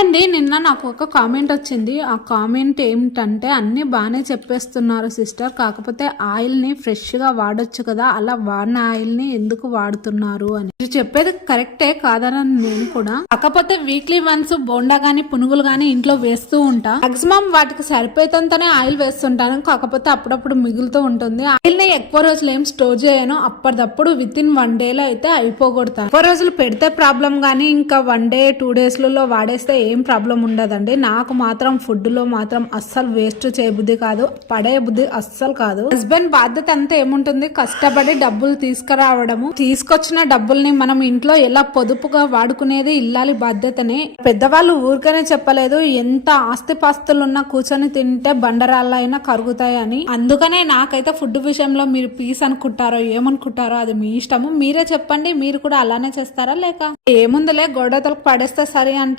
అండి నిన్న నాకు ఒక కామెంట్ వచ్చింది. ఆ కామెంట్ ఏమిటంటే అన్ని బాగానే చెప్పేస్తున్నారు సిస్టర్, కాకపోతే ఆయిల్ ని ఫ్రెష్ గా వాడొచ్చు కదా, అలా వాడిన ఆయిల్ ని ఎందుకు వాడుతున్నారు అని. మీరు చెప్పేది కరెక్టే కాదనని నేను కూడా, కాకపోతే వీక్లీ వన్స్ బోండా గానీ పునుగులు గానీ ఇంట్లో వేస్తూ ఉంటా. మాక్సిమం వాటికి సరిపోయేంతనే ఆయిల్ వేస్తుంటాను, కాకపోతే అప్పుడప్పుడు మిగులుతూ ఉంటుంది. ఆయిల్ ని ఎక్కువ రోజులు ఏం స్టోర్ చేయను, అప్పటిదప్పుడు విత్ ఇన్ 1 day లో అయితే అయిపోగొడతాను. ఎక్కువ రోజులు పెడితే ప్రాబ్లం గానీ ఇంకా 1 day 2 days లలో వాడేస్తే ఏం ప్రాబ్లం ఉండదండి. నాకు మాత్రం ఫుడ్ లో మాత్రం అస్సలు వేస్ట్ చేయబుద్ధి కాదు, పడే బుద్ధి అస్సలు కాదు. హస్బెండ్ బాధ్యత అంతా ఏముంటుంది, కష్టపడి డబ్బులు తీసుకురావడము, తీసుకొచ్చిన డబ్బుల్ని మనం ఇంట్లో ఎలా పొదుపుగా వాడుకునేది ఇల్లాలి బాధ్యతనే. పెద్దవాళ్ళు ఊరికనే చెప్పలేదు, ఎంత ఆస్తిపాస్తులున్నా కూర్చొని తింటే బండరాళ్ళైనా కరుగుతాయని. అందుకనే నాకైతే ఫుడ్ విషయంలో మీరు పీస్ అనుకుంటారో ఏమనుకుంటారో అది మీ ఇష్టము, మీరే చెప్పండి. మీరు కూడా అలానే చేస్తారా లేక ఏముందులే గొడవతలకు పడేస్తే సరే అంట.